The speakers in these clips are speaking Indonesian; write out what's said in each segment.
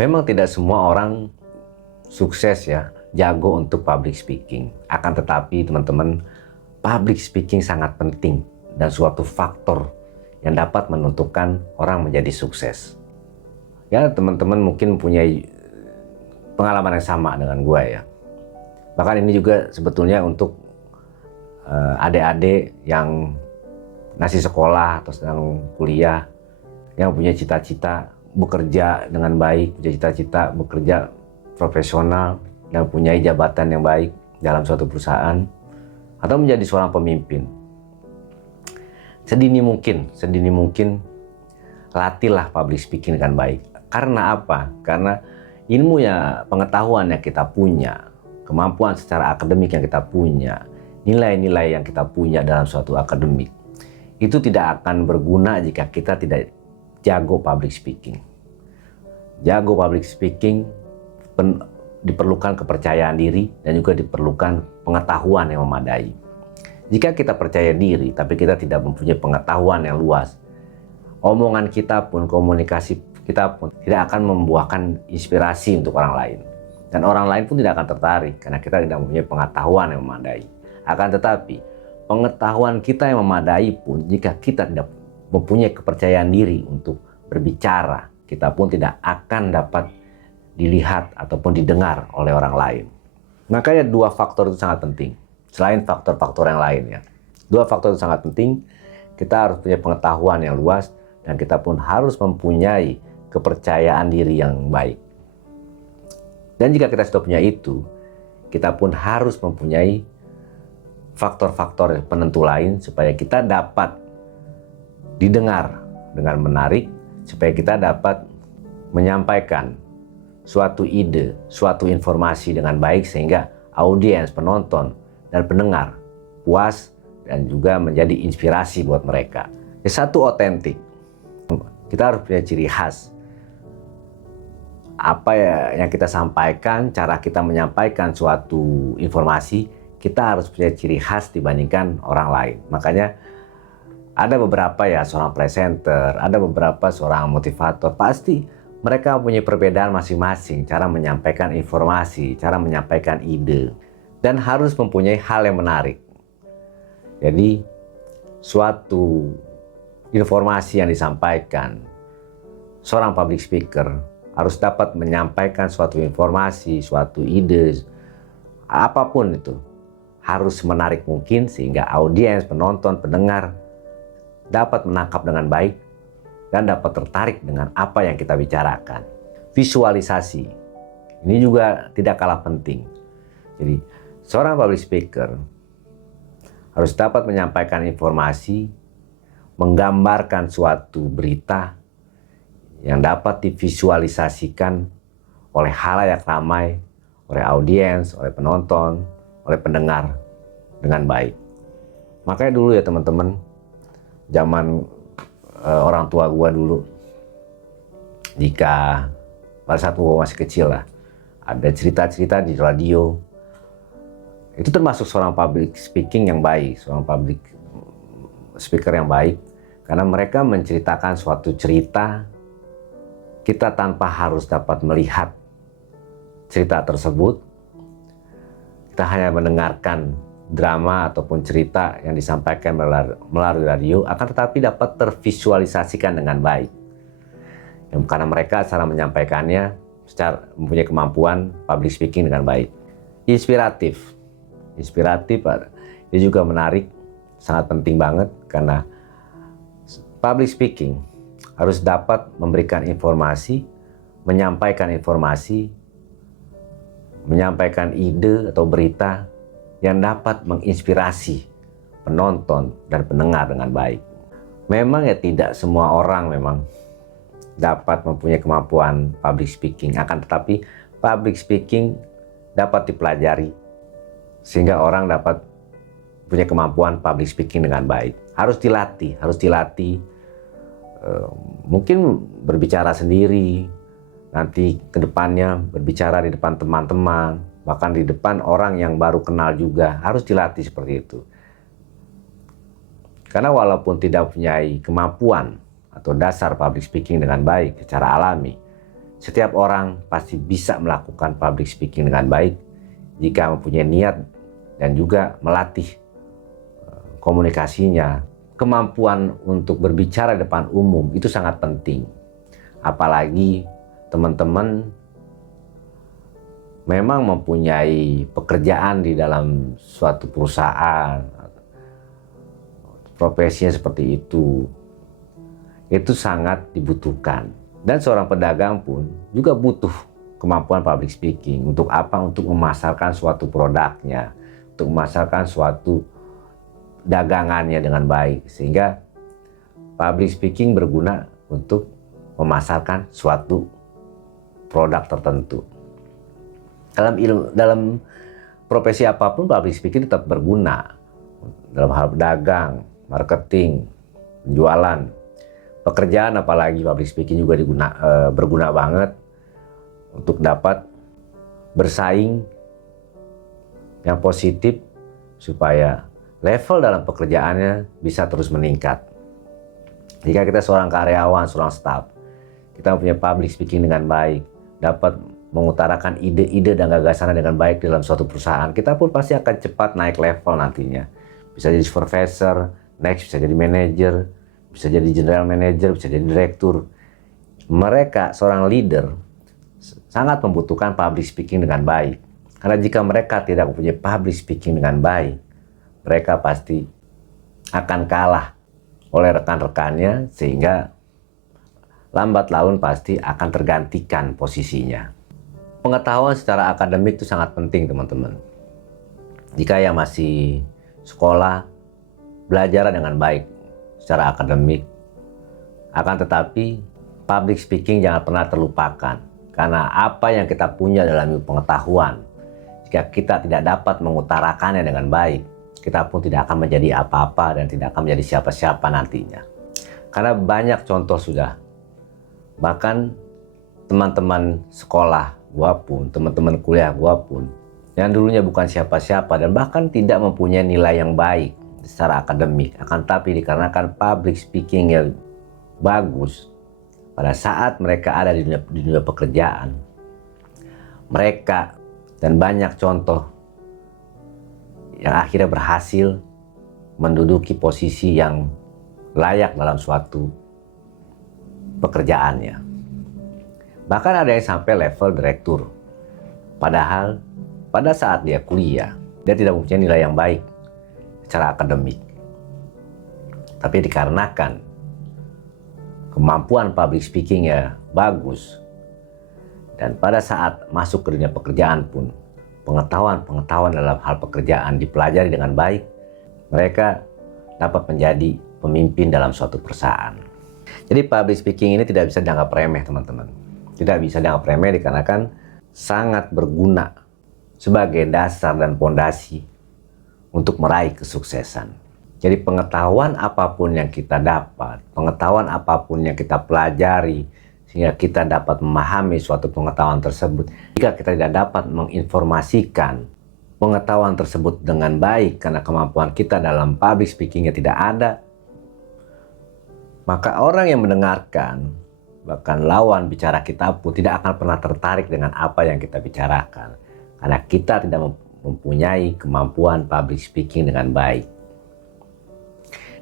Memang tidak semua orang sukses ya, jago untuk public speaking. Akan tetapi teman-teman, public speaking sangat penting dan suatu faktor yang dapat menentukan orang menjadi sukses. Ya, teman-teman mungkin punya pengalaman yang sama dengan gue ya. Bahkan ini juga sebetulnya untuk adik-adik yang masih sekolah atau sedang kuliah, yang punya cita-cita bekerja dengan baik, punya cita-cita bekerja profesional dan punya jabatan yang baik dalam suatu perusahaan atau menjadi seorang pemimpin. Sedini mungkin latihlah public speaking dengan baik. Karena apa? Karena ilmu ya, pengetahuan yang kita punya, kemampuan secara akademik yang kita punya, nilai-nilai yang kita punya dalam suatu akademik, itu tidak akan berguna jika kita tidak jago public speaking. Jago public speaking diperlukan kepercayaan diri dan juga diperlukan pengetahuan yang memadai. Jika kita percaya diri tapi kita tidak mempunyai pengetahuan yang luas, omongan kita pun, komunikasi kita pun tidak akan membuahkan inspirasi untuk orang lain. Dan orang lain pun tidak akan tertarik karena kita tidak mempunyai pengetahuan yang memadai. Akan tetapi, pengetahuan kita yang memadai pun jika kita tidak mempunyai kepercayaan diri untuk berbicara, kita pun tidak akan dapat dilihat ataupun didengar oleh orang lain. Makanya dua faktor itu sangat penting. Selain faktor-faktor yang lain ya. Dua faktor itu sangat penting. Kita harus punya pengetahuan yang luas dan kita pun harus mempunyai kepercayaan diri yang baik. Dan jika kita sudah punya itu, kita pun harus mempunyai faktor-faktor penentu lain supaya kita dapat didengar dengan menarik, supaya kita dapat menyampaikan suatu ide, suatu informasi dengan baik sehingga audiens, penonton, dan pendengar puas dan juga menjadi inspirasi buat mereka. Satu, otentik. Kita harus punya ciri khas. Apa yang kita sampaikan, cara kita menyampaikan suatu informasi, kita harus punya ciri khas dibandingkan orang lain. Makanya ada beberapa ya seorang presenter, ada beberapa seorang motivator, pasti mereka punya perbedaan masing-masing cara menyampaikan informasi, cara menyampaikan ide, dan harus mempunyai hal yang menarik. Jadi suatu informasi yang disampaikan, seorang public speaker harus dapat menyampaikan suatu informasi, suatu ide, apapun itu, harus menarik mungkin sehingga audiens, penonton, pendengar dapat menangkap dengan baik dan dapat tertarik dengan apa yang kita bicarakan. Visualisasi ini juga tidak kalah penting. Jadi seorang public speaker harus dapat menyampaikan informasi, menggambarkan suatu berita yang dapat divisualisasikan oleh khalayak ramai, oleh audiens, oleh penonton, oleh pendengar dengan baik. Makanya dulu ya teman-teman, zaman orang tua gua dulu, jika pada saat gua masih kecil lah, ada cerita-cerita di radio, itu termasuk seorang public speaking yang baik, seorang public speaker yang baik, karena mereka menceritakan suatu cerita, kita tanpa harus dapat melihat cerita tersebut, kita hanya mendengarkan drama ataupun cerita yang disampaikan melalui radio, akan tetapi dapat tervisualisasikan dengan baik. Karena mereka cara menyampaikannya secara mempunyai kemampuan public speaking dengan baik. Inspiratif, ini juga menarik, sangat penting banget karena public speaking harus dapat memberikan informasi, menyampaikan informasi, menyampaikan ide atau berita yang dapat menginspirasi penonton dan pendengar dengan baik. Memang ya tidak semua orang memang dapat mempunyai kemampuan public speaking, akan tetapi public speaking dapat dipelajari sehingga orang dapat punya kemampuan public speaking dengan baik. Harus dilatih. Mungkin berbicara sendiri, nanti ke depannya berbicara di depan teman-teman, bahkan di depan orang yang baru kenal juga, harus dilatih seperti itu. Karena walaupun tidak punya kemampuan atau dasar public speaking dengan baik secara alami, setiap orang pasti bisa melakukan public speaking dengan baik jika mempunyai niat dan juga melatih komunikasinya. Kemampuan untuk berbicara di depan umum itu sangat penting. Apalagi teman-teman memang mempunyai pekerjaan di dalam suatu perusahaan, profesinya seperti itu sangat dibutuhkan. Dan seorang pedagang pun juga butuh kemampuan public speaking. Untuk apa? Untuk memasarkan suatu produknya, untuk memasarkan suatu dagangannya dengan baik. Sehingga public speaking berguna untuk memasarkan suatu produk tertentu. Dalam profesi apapun public speaking tetap berguna. Dalam hal dagang, marketing, penjualan, pekerjaan, apalagi public speaking juga berguna banget untuk dapat bersaing yang positif supaya level dalam pekerjaannya bisa terus meningkat. Jika kita seorang karyawan, seorang staff, kita punya public speaking dengan baik, dapat mengutarakan ide-ide dan gagasan dengan baik dalam suatu perusahaan, kita pun pasti akan cepat naik level nantinya. Bisa jadi supervisor, next bisa jadi manager, bisa jadi general manager, bisa jadi direktur. Mereka, seorang leader, sangat membutuhkan public speaking dengan baik. Karena jika mereka tidak mempunyai public speaking dengan baik, mereka pasti akan kalah oleh rekan-rekannya, sehingga lambat laun pasti akan tergantikan posisinya. Pengetahuan secara akademik itu sangat penting, teman-teman. Jika yang masih sekolah, belajar dengan baik secara akademik. Akan tetapi, public speaking jangan pernah terlupakan. Karena apa yang kita punya dalam pengetahuan, jika kita tidak dapat mengutarakannya dengan baik, kita pun tidak akan menjadi apa-apa dan tidak akan menjadi siapa-siapa nantinya. Karena banyak contoh sudah. Bahkan teman-teman sekolah gua pun, teman-teman kuliah gua pun, yang dulunya bukan siapa-siapa dan bahkan tidak mempunyai nilai yang baik secara akademik, akan tapi dikarenakan public speaking yang bagus, pada saat mereka ada di dunia pekerjaan, mereka dan banyak contoh yang akhirnya berhasil menduduki posisi yang layak dalam suatu pekerjaannya. Bahkan ada yang sampai level direktur. Padahal pada saat dia kuliah, dia tidak mempunyai nilai yang baik secara akademik. Tapi dikarenakan kemampuan public speaking-nya bagus, dan pada saat masuk ke dunia pekerjaan pun, pengetahuan dalam hal pekerjaan dipelajari dengan baik, mereka dapat menjadi pemimpin dalam suatu perusahaan. Jadi public speaking ini tidak bisa dianggap remeh, teman-teman. Tidak bisa dianggap remeh dikarenakan sangat berguna sebagai dasar dan fondasi untuk meraih kesuksesan. Jadi pengetahuan apapun yang kita dapat, pengetahuan apapun yang kita pelajari, sehingga kita dapat memahami suatu pengetahuan tersebut. Jika kita tidak dapat menginformasikan pengetahuan tersebut dengan baik karena kemampuan kita dalam public speaking-nya tidak ada, maka orang yang mendengarkan, bahkan lawan bicara kita pun tidak akan pernah tertarik dengan apa yang kita bicarakan. Karena kita tidak mempunyai kemampuan public speaking dengan baik.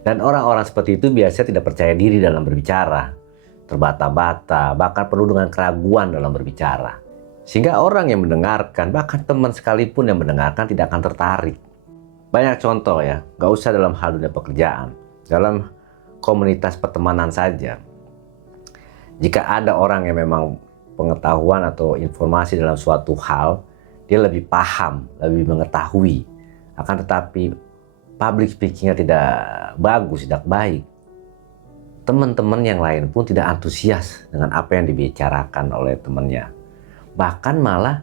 Dan orang-orang seperti itu biasanya tidak percaya diri dalam berbicara, terbata-bata, bahkan penuh dengan keraguan dalam berbicara. Sehingga orang yang mendengarkan, bahkan teman sekalipun yang mendengarkan tidak akan tertarik. Banyak contoh ya, gak usah dalam hal dunia pekerjaan, dalam komunitas pertemanan saja. Jika ada orang yang memang pengetahuan atau informasi dalam suatu hal, dia lebih paham, lebih mengetahui. Akan tetapi public speaking-nya tidak bagus, tidak baik, teman-teman yang lain pun tidak antusias dengan apa yang dibicarakan oleh temannya. Bahkan malah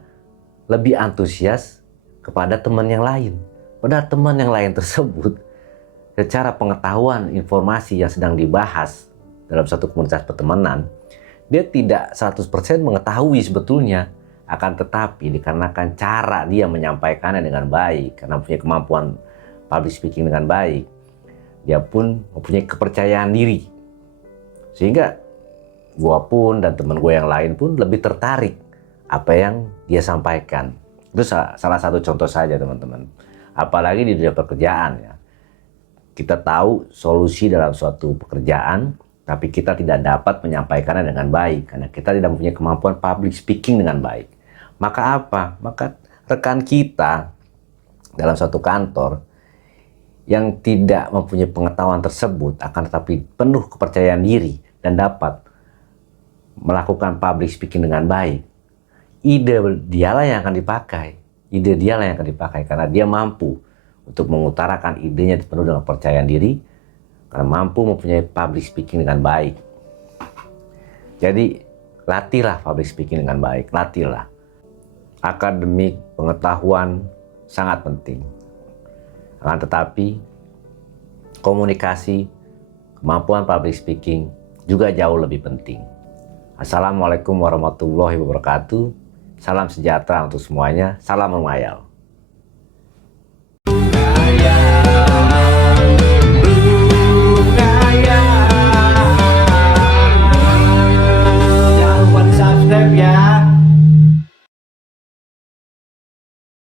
lebih antusias kepada teman yang lain. Padahal teman yang lain tersebut secara pengetahuan informasi yang sedang dibahas dalam satu komunitas pertemanan, dia tidak 100% mengetahui sebetulnya. Akan tetapi dikarenakan cara dia menyampaikannya dengan baik, karena punya kemampuan public speaking dengan baik, dia pun mempunyai kepercayaan diri. Sehingga gue pun dan teman gue yang lain pun lebih tertarik apa yang dia sampaikan. Itu salah satu contoh saja teman-teman. Apalagi di dunia pekerjaan ya. Kita tahu solusi dalam suatu pekerjaan, tapi kita tidak dapat menyampaikannya dengan baik karena kita tidak mempunyai kemampuan public speaking dengan baik. Maka apa? Maka rekan kita dalam suatu kantor yang tidak mempunyai pengetahuan tersebut akan tetapi penuh kepercayaan diri dan dapat melakukan public speaking dengan baik, ide dialah yang akan dipakai. Ide dialah yang akan dipakai karena dia mampu untuk mengutarakan idenya penuh dengan kepercayaan diri karena mampu mempunyai public speaking dengan baik. Jadi latihlah public speaking dengan baik, latihlah. Akademik pengetahuan sangat penting. Akan tetapi komunikasi, kemampuan public speaking juga jauh lebih penting. Assalamualaikum warahmatullahi wabarakatuh. Salam sejahtera untuk semuanya. Salam menghayal.